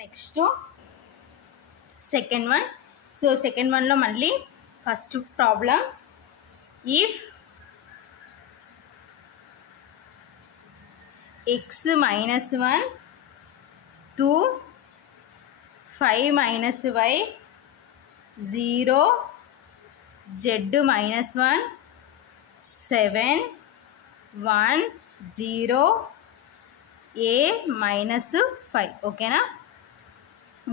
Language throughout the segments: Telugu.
Next to second one. So second one lo malli first problem, if x minus 1 2 5 minus y 0 z minus 1 7 1 0 a minus 5, okay na,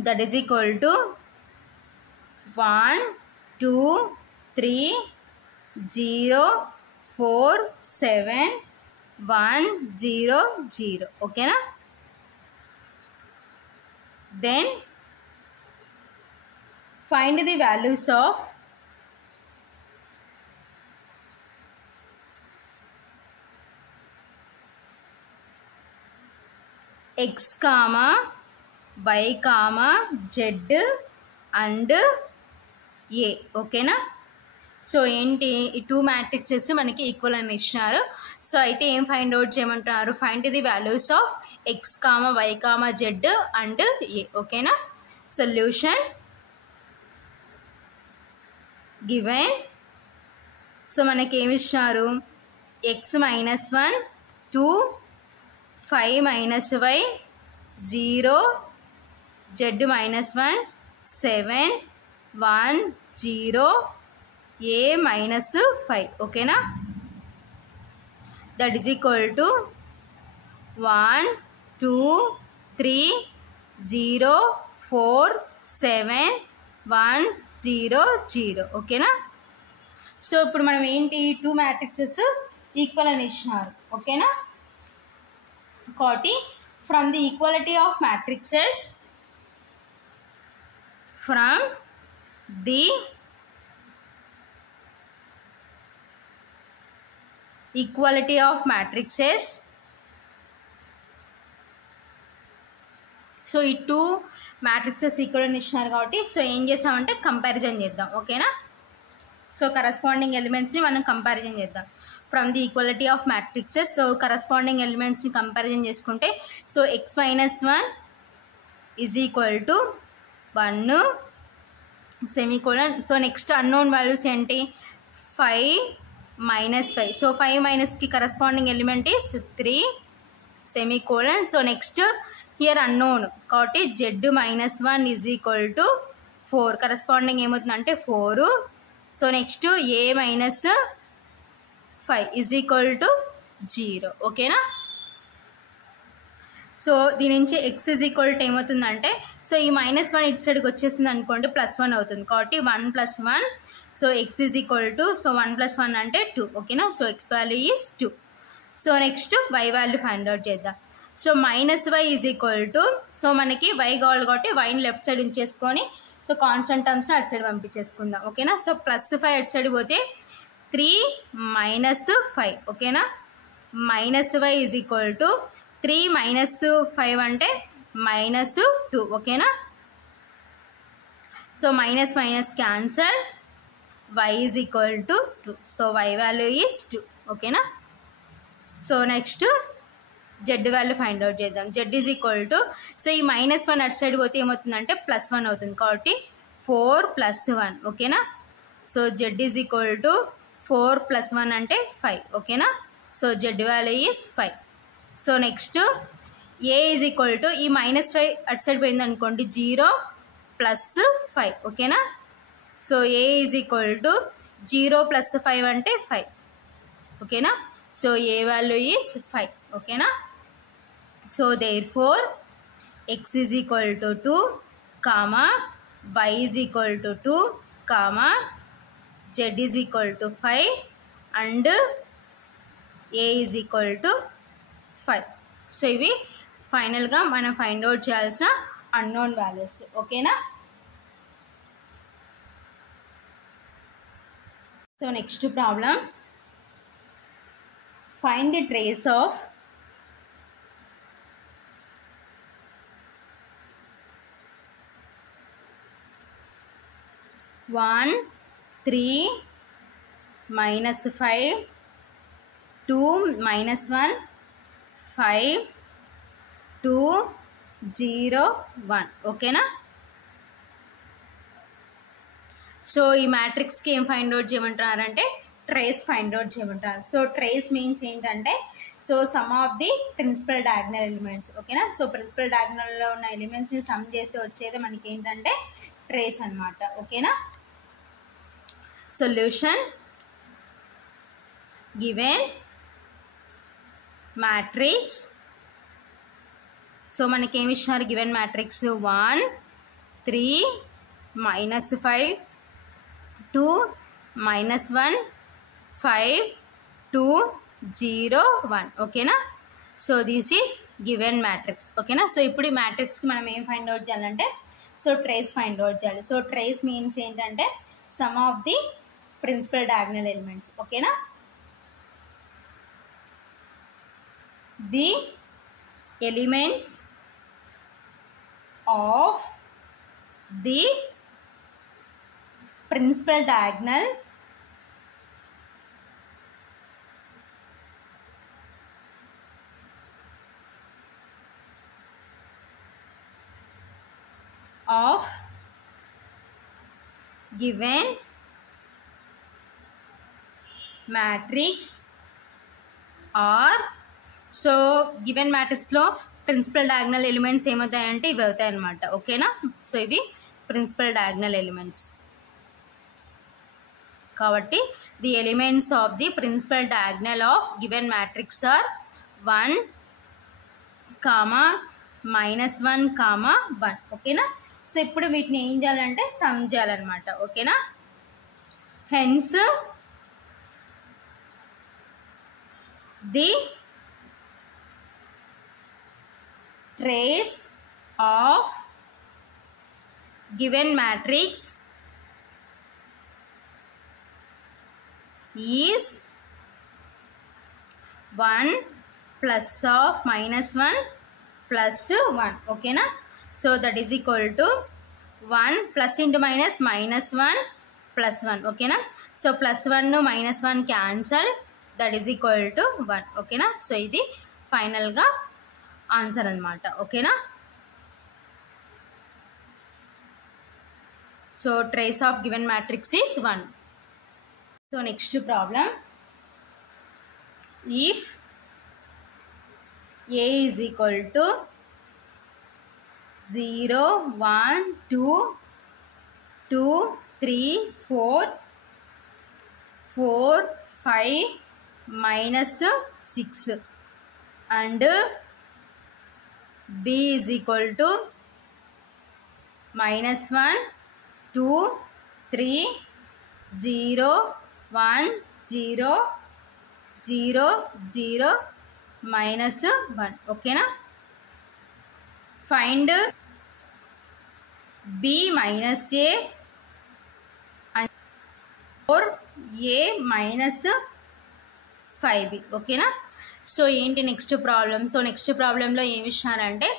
that is equal to 1 2 3 0 4 7 1 0 0, okay na. Then find the values of x comma y comma z and a, okay na. So ఏంటి, ఈ టూ మ్యాట్రిక్సెస్ మనకి ఈక్వల్ అని ఇచ్చినారు. సో అయితే ఏం ఫైండ్ అవుట్ చేయమంటున్నారు, find the values of X comma Y comma Z and A, ఓకేనా. సొల్యూషన్ గివెన్, సో మనకి ఏమి ఇచ్చినారు, X minus 1 2 5 minus Y 0 Z minus 1 7 1 0 a minus 5, okay na, that is equal to 1 2 3 0 4 7 1 0 0, okay na. So ఇప్పుడు మనం ఏంటి, టూ మ్యాట్రిక్సెస్ ఈక్వల్ అని ఇచ్చినారు, ఓకేనా. కాబట్టి from the equality of matrixes, from the equality of matrices, so ఈ టూ మ్యాట్రిక్సెస్ ఈక్వల్ అని ఇచ్చినారు కాబట్టి సో ఏం చేస్తామంటే కంపారిజన్ చేద్దాం, ఓకేనా. సో కరస్పాండింగ్ ఎలిమెంట్స్ని మనం కంపారిజన్ చేద్దాం from the equality of matrices. So corresponding ఎలిమెంట్స్ని కంపారిజన్ చేసుకుంటే, so X minus 1 is equal to 1 semicolon. So next unknown values ఏంటి, 5 minus 5. So 5 minus ki corresponding element is 3 semicolon. So next here unknown కాబట్టి z minus 1 is equal to 4, corresponding ఏమవుతుందంటే 4. So next a minus 5 is equal to 0, ఓకేనా. సో దీని నుంచి x is equal to ఏమవుతుందంటే, సో ఈ మైనస్ 1 ఇటు సైడ్కి వచ్చేసింది అనుకోండి, +1 అవుతుంది కాబట్టి 1 + 1. So x is equal to, so 1 + 1 అంటే 2, ఓకేనా. So x value is 2. So next y value find out చేద్దాం. So -y is equal to, so మనకి y కావాలి కాబట్టి yని లెఫ్ట్ సైడ్ ఉంచేసుకొని సో కాన్స్టెంట్ టర్మ్స్ని అటు సైడ్ పంపించేసుకుందాం, ఓకేనా. సో +5 అటు సైడ్ పోతే 3 - 5, ఓకేనా. -y ఈజ్ ఈక్వల్ టు 3 - 5 అంటే -2, ఓకేనా. So minus minus cancel, y is equal to 2. So y value is 2, ఓకేనా. So next z value find out చేద్దాం. z is equal to, so ఈ -1 అటు సైడ్ పోతే ఏమవుతుందంటే +1 అవుతుంది కాబట్టి 4 + 1, ఓకేనా. So z is equal to 4 + 1 అంటే 5, ఓకేనా. So z value is 5. So next a is equal to, ఈ -5 అటు సైడ్ పోయింది అనుకోండి 0 + 5, ఓకేనా. So a is equal to 0 + 5 అంటే 5, ఓకేనా. సో a వాల్యూ ఈజ్ 5, ఓకేనా. So therefore x is equal to 2, y is equal to 2, z is equal to 5 and a is equal to 5. So ఇవి ఫైనల్గా మనం ఫైండ్ అవుట్ చేయాల్సిన అన్నోన్ వాల్యూస్, ఓకేనా. So next problem, find the trace of (1 3 -5 2 -1 5 2 0 1 ఓకేనా. సో ఈ మ్యాట్రిక్స్కి ఏం ఫైండ్ అవుట్ చేయమంటున్నారంటే ట్రేస్ ఫైండ్ అవుట్ చేయమంటారు. సో ట్రేస్ మీన్స్ ఏంటంటే so sum of the principal diagonal elements ఓకేనా. సో ప్రిన్సిపల్ డయాగ్నల్లో ఉన్న ఎలిమెంట్స్ని సమ్ చేస్తే వచ్చేది మనకి ఏంటంటే ట్రేస్ అనమాట ఓకేనా. Solution given matrix. సో మనకి ఏమి ఇచ్చినారు గివెన్ మ్యాట్రిక్స్ 1 3 -5 2 -1 5 2 0 1 ఓకేనా. So this is given matrix ఓకేనా. సో ఇప్పుడు ఈ మ్యాట్రిక్స్కి మనం ఏం ఫైండ్ అవుట్ చేయాలంటే సో ట్రేస్ ఫైండ్ అవుట్ చేయాలి. సో ట్రేస్ మీన్స్ ఏంటంటే sum of the principal diagonal elements ఓకేనా. The elements of the principal diagonal of given matrix or so given మ్యాట్రిక్స్లో ప్రిన్సిపల్ డయాగ్నల్ ఎలిమెంట్స్ ఏమవుతాయంటే ఇవి అవుతాయి అన్నమాట ఓకేనా. సో ఇవి ప్రిన్సిపల్ డయాగ్నల్ ఎలిమెంట్స్ కాబట్టి the elements of the principal diagonal of given matrix ఆర్ 1 -1 1 ఓకేనా. సో ఇప్పుడు వీటిని ఏం చేయాలంటే సమ్ చేయాలన్నమాట ఓకేనా. Hence the trace of given matrix is 1 plus of -1 plus 1 ఓకేనా. So that is equal to 1 plus into minus -1 plus 1 ఓకేనా. So +1 -1 cancel that is equal to 1 ఓకేనా. సో ఇది ఫైనల్గా ఆన్సర్ అనమాట ఓకేనా. So trace of given matrix is 1. So next problem, if A is equal to 0 1 2 2 3 4 4 5 -6 and B is equal to -1 2 3 0 1 0 0 0 -1 ఓకేనా. Find B minus A and 4A minus 5B ఓకేనా. సో ఏంటి నెక్స్ట్ ప్రాబ్లం. సో నెక్స్ట్ ప్రాబ్లంలో ఏమి ఇచ్చినారంటే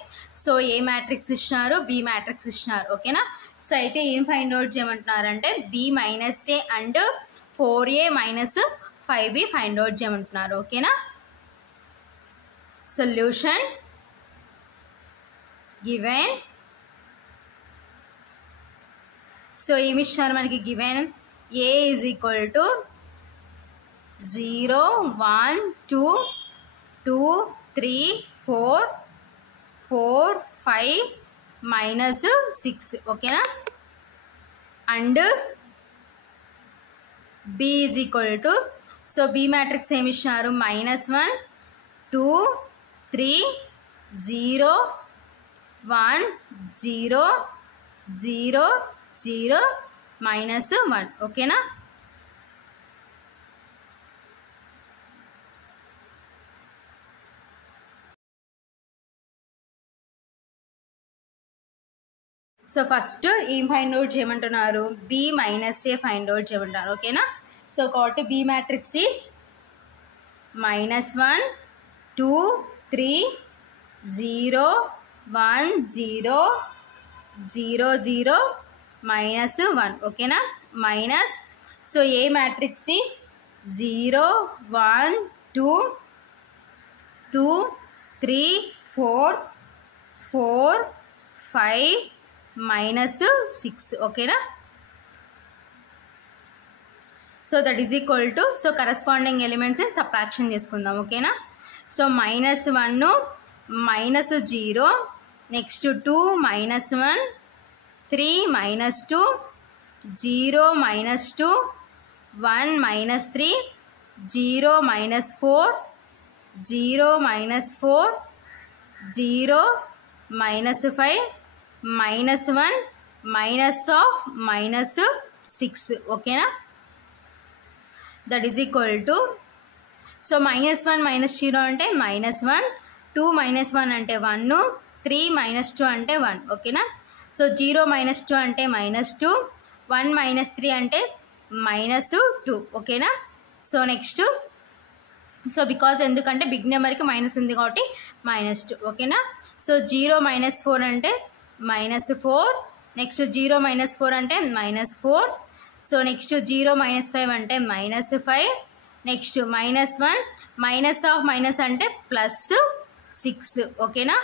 సో ఏ మ్యాట్రిక్స్ ఇచ్చినారు, బి మ్యాట్రిక్స్ ఇచ్చినారు ఓకేనా. సో అయితే ఏం ఫైండ్ అవుట్ చేయమంటున్నారంటే B minus A and 4A minus 5B find out చేయమంటున్నారు ఓకేనా. Solution given. సో ఏమి ఇచ్చినారు మనకి given A is equal to 0 1 2 2 3 4 4 5 -6 ఓకేనా. And B is equal to so B matrix ఏమి ఇచ్చినారు -1 2 3 0 1 0 0 0 -1 ఓకేనా. సో ఫస్ట్ ఏం ఫైండ్ అవుట్ చేయమంటున్నారు, B minus A find out చేయమంటారు ఓకేనా. సో కాబట్టి B మ్యాట్రిక్స్ ఈస్ -1 2 3 0 1 0 0 0 -1 ఓకేనా. Minus so A matrix is 0 1 2 2 3 4 4 5 minus 6 ఓకేనా. So that is equal to so corresponding elements subtraction చేసుకుందాం ఓకేనా. సో -1 -0 నెక్స్ట్ 2 -1 3 -2 0 -2 1 -3 0 -4 0 -4 0 -5 -1 -6 ఓకేనా. That is equal to so -1 -0 అంటే -1 2 -1 అంటే 1 3 -2 అంటే 1 ఓకేనా. సో 0 -2 అంటే -2 1 -3 అంటే -2 ఓకేనా. సో నెక్స్ట్ సో బికాజ్ ఎందుకంటే బిగ్ నెంబర్కి మైనస్ ఉంది కాబట్టి -2 ఓకేనా. సో 0 -4 అంటే -4 నెక్స్ట్ 0 -4 అంటే -4 సో నెక్స్ట్ 0 -5 అంటే -5 నెక్స్ట్ -1 మైనస్ ఆఫ్ మైనస్ అంటే +6 ఓకేనా.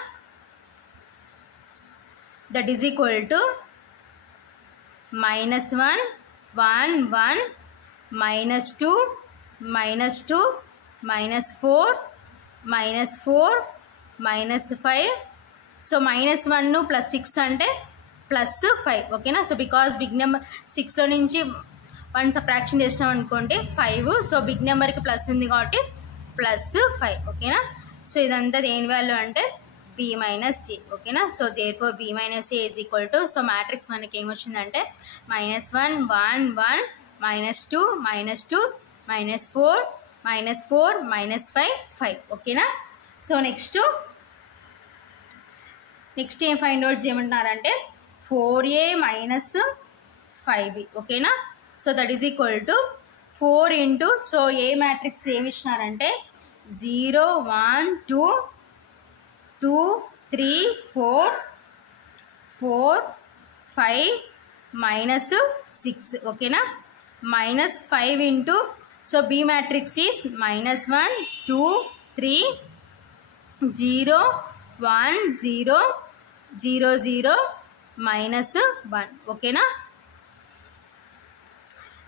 That is equal to -1 1 1 -2 -2 -4 -4 -5 so -1 +6 అంటే +5 ఓకేనా. సో బికాజ్ బిగ్ నెంబర్ 6లో నుంచి 1 సబ్ట్రాక్షన్ చేసినాం అనుకోండి 5 సో బిగ్ నెంబర్కి ప్లస్ ఉంది కాబట్టి +5 ఓకేనా. సో ఇదంతా దేని వాల్యూ అంటే b - c ఓకేనా. So therefore b - c is equal to so matrix మనకి ఏమొచ్చిందంటే -1 1 1 -2 -2 -4 -4 -5 5 ఓకేనా. సో నెక్స్ట్ ఏం ఫైండ్ అవుట్ చేయమంటున్నారంటే 4a - 5b ఓకేనా. So that is equal to 4 into so A matrix ఏమి ఇచ్చినారంటే 0 1 2 2 3 4 4 5 -6 ఓకేనా. -5 into so B matrix is -1 2 3 0 1 0 0 0 -1 ఓకేనా.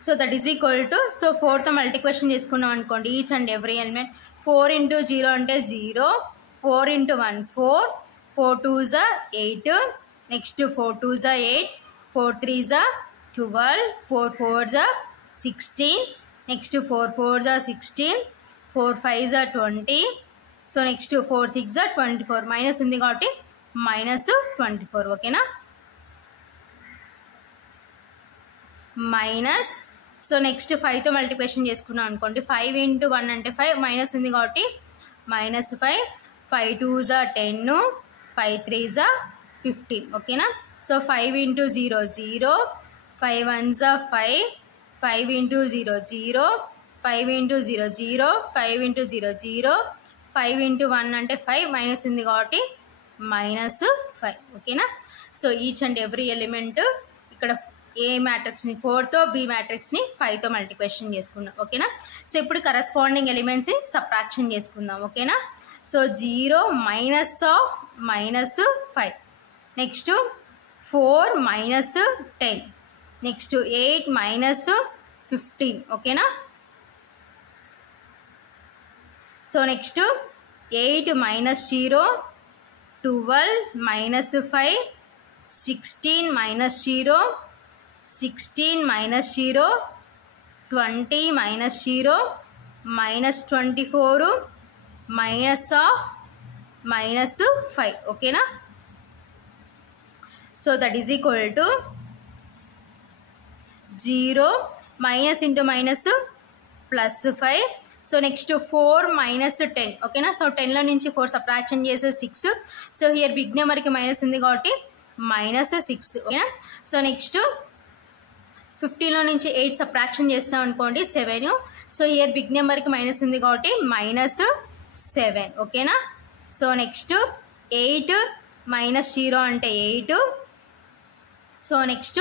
So that is equal to so 4తో మల్టిప్లికేషన్ చేసుకున్నాం అనుకోండి each and every element 4 into 0 అంటే 0 4 into 1 4 4 2s 8 next 4 2s 8 4 3s 12 4 4s 16 next 4 4s 16 4 5s 20 so next 4 6s 24 minus ఉంది కాబట్టి -24 ఓకేనా. మైనస్ సో నెక్స్ట్ 5తో మల్టిప్లికేషన్ చేసుకున్నాం అనుకోండి 5 ఇంటూ 1 అంటే 5 మైనస్ ఉంది కాబట్టి -5 5 2s 10 5 3s 15 ఓకేనా. So 5 into 0 0 5 1s 5 5 into 0 0 5 into 0 0 5 into 0 0 5 into 1 అంటే 5 మైనస్ ఉంది కాబట్టి -5 ఓకేనా. So each and every element ఇక్కడ ఏ మ్యాట్రిక్స్ని 4తో బి మ్యాట్రిక్స్ని 5తో మల్టిప్లికేషన్ చేసుకున్నాం ఓకేనా. సో ఇప్పుడు కరస్పాండింగ్ ఎలిమెంట్స్ని సబ్ట్రాక్షన్ చేసుకుందాం ఓకేనా. సో 0 -5 నెక్స్ట్ 4 -10 నెక్స్ట్ 8 -15 ఓకేనా. సో నెక్స్ట్ 8 -0 12 -5 16 -0 16 -0 20 -0 -24 -5 ఓకేనా. So that is equal to 0 minus into minus +5 so next 4 -10 ఓకేనా. సో 10లో నుంచి 4 సబ్ట్రాక్షన్ చేసే 6 సో హియర్ బిగ్ నెంబర్కి మైనస్ ఉంది కాబట్టి -6 ఓకేనా. సో నెక్స్ట్ 15లో నుంచి 8 సబ్ట్రాక్షన్ చేస్తాం అనుకోండి 7 సో హియర్ బిగ్ నెంబర్కి మైనస్ ఉంది కాబట్టి -7 ఓకేనా. సో నెక్స్ట్ 8 -0 అంటే 8 సో నెక్స్ట్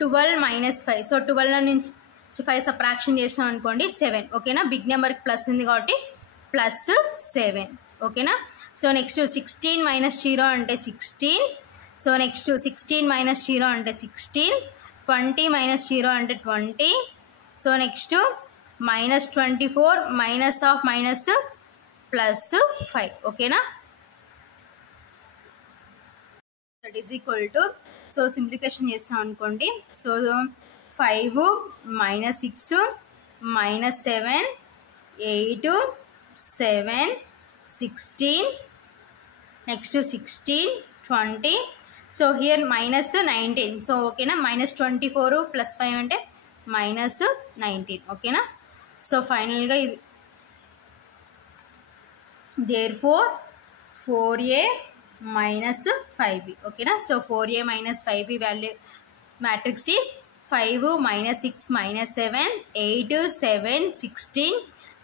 12 -5 సో 12లో నుంచి 5 సబ్ట్రాక్షన్ చేస్తాం అనుకోండి 7 ఓకేనా. బిగ్ నెంబర్కి ప్లస్ ఉంది కాబట్టి +7 ఓకేనా. సో నెక్స్ట్ 16 మైనస్ 0 అంటే 16. సో నెక్స్ట్ 16 మైనస్ 0 అంటే 16. 20 మైనస్ 0 అంటే 20. So next minus 24 minus of minus plus 5. ఓకేనా, that is equal to, so simplification చేస్తాం అనుకోండి. So 5 minus 6 minus 7 8 7 16 next 16 20. So here minus 19. So ఓకేనా, మైనస్ 24 ప్లస్ 5 అంటే మైనస్ 19. ఓకేనా, సో ఫైనల్గా ఇది therefore 4a minus 5b. ఓకేనా, so 4a minus 5b value matrix is 5 minus 6 minus 7 8 7 16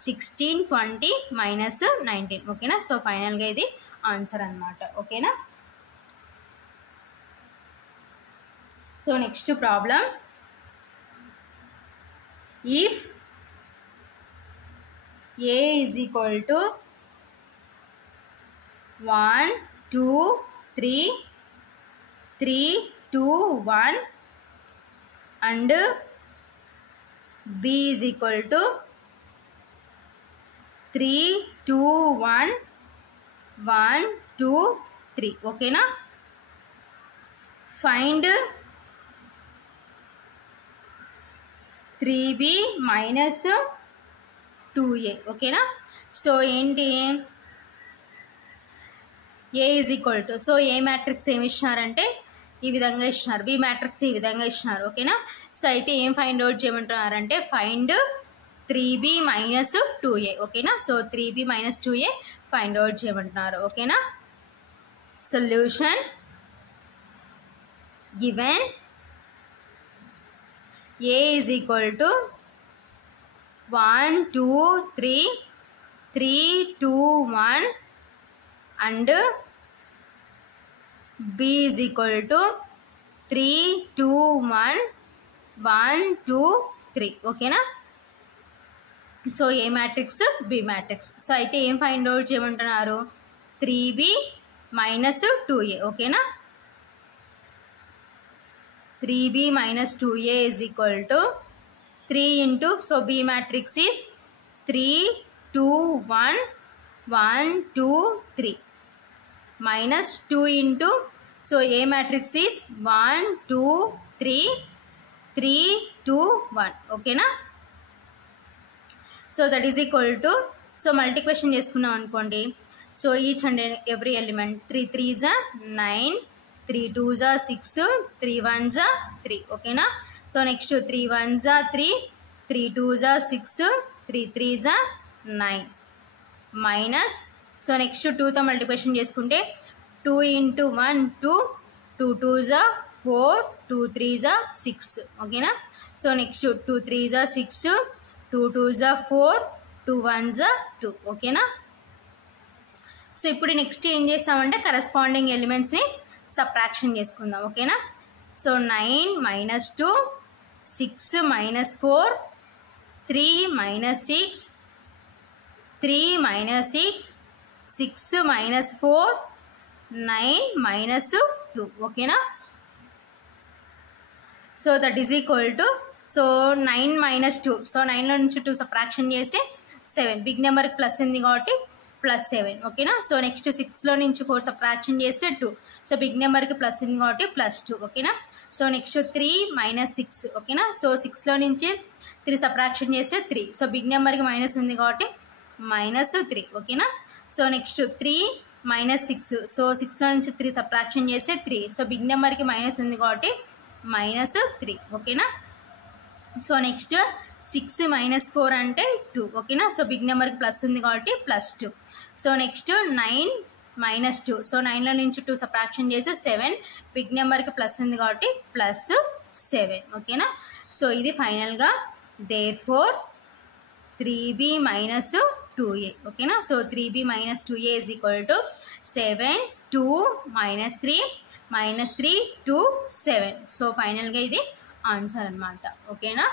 16 20 minus 19. ఓకేనా, సో ఫైనల్గా ఇది ఆన్సర్ అన్నమాట. ఓకేనా, so next problem, if a is equal to 1 2 3 3 2 1 and b is equal to 3 2 1 1 2 3. ఓకేనా, ఫైండ్ 3b మైనస్ 2a. ఓకేనా, సో ఏంటి A is equal to, so A matrix ఏమి ఇచ్చినారంటే ఈ విధంగా ఇచ్చినారు, బి మ్యాట్రిక్స్ ఈ విధంగా ఇచ్చినారు. ఓకేనా, సో అయితే ఏం ఫైండ్ అవుట్ చేయమంటున్నారంటే ఫైండ్ 3b మైనస్ 2a. ఓకేనా, so 3b minus 2a find out చేయమంటున్నారు. ఓకేనా, solution given a is equal to 1 2 3 3 2 1 and b is equal to 3 2 1 1 2 3. ఓకేనా, so A matrix B matrix. So అయితే ఏం ఫైండ్ అవుట్ చేయమంటున్నారు 3b మైనస్ 2a. ఓకేనా, 3b minus 2a is equal to 3 into, so b matrix is 3 2 1 1 2 3 minus 2 into, so a matrix is 1 2 3 3 2 1. ఓకేనా, so that is equal to, so multiplication చేసుకున్నాం అనుకోండి. So each and every element 3 3s 9 3 2s 6 3 1s 3. ఓకేనా, so next 3 1s 3 3 2s 6 3 3s 9 minus, so next 2తో మల్టిప్లికేషన్ చేసుకుంటే 2 into 1 2 2 2s 4 2 3s 6. ఓకేనా, so next 2 3s 6 2 2s 4 2 1s 2. ఓకేనా, సో ఇప్పుడు నెక్స్ట్ ఏం చేస్తామంటే కరస్పాండింగ్ ఎలిమెంట్స్ని సబ్ట్రాక్షన్ చేసుకుందాం. ఓకేనా, so 9 minus 2 6 minus 4 3 minus 6 3 minus 6 6 minus 4 9 minus 2. ఓకేనా, so that is equal to, so 9 minus 2, so 9లో నుంచి 2 సబ్ట్రాక్షన్ చేసి 7, బిగ్ నెంబర్కి ప్లస్ ఉంది కాబట్టి ప్లస్ 7. ఓకేనా, సో నెక్స్ట్ 6లో నుంచి 4 సబ్ట్రాక్షన్ చేస్తే 2, సో బిగ్ నెంబర్కి ప్లస్ ఉంది కాబట్టి ప్లస్ 2. ఓకేనా, సో నెక్స్ట్ 3 మైనస్ 6. ఓకేనా, సో 6లో నుంచి 3 సబ్ట్రాక్షన్ చేస్తే 3, సో బిగ్ నెంబర్కి మైనస్ ఉంది కాబట్టి మైనస్ 3. ఓకేనా, సో నెక్స్ట్ 3 మైనస్ 6, సో 6లో నుంచి 3 సబ్ట్రాక్షన్ చేస్తే 3, సో బిగ్ నెంబర్కి మైనస్ ఉంది కాబట్టి మైనస్ 3. ఓకేనా, సో నెక్స్ట్ 6 మైనస్ 4 అంటే 2. ఓకేనా, సో బిగ్ నెంబర్కి ప్లస్ ఉంది కాబట్టి plus 2. So next 9 minus 2, so 9లో నుంచి 2 సబ్ట్రాక్షన్ చేస్తే 7, బిగ్ నెంబర్కి ప్లస్ ఉంది కాబట్టి ప్లస్ 7. ఓకేనా, సో ఇది ఫైనల్గా therefore 3b మైనస్ 2a. ఓకేనా, so 3b minus 2a is equal to 7 2 minus 3 minus 3 2 7. So ఫైనల్గా ఇది ఆన్సర్ అన్నమాట. ఓకేనా.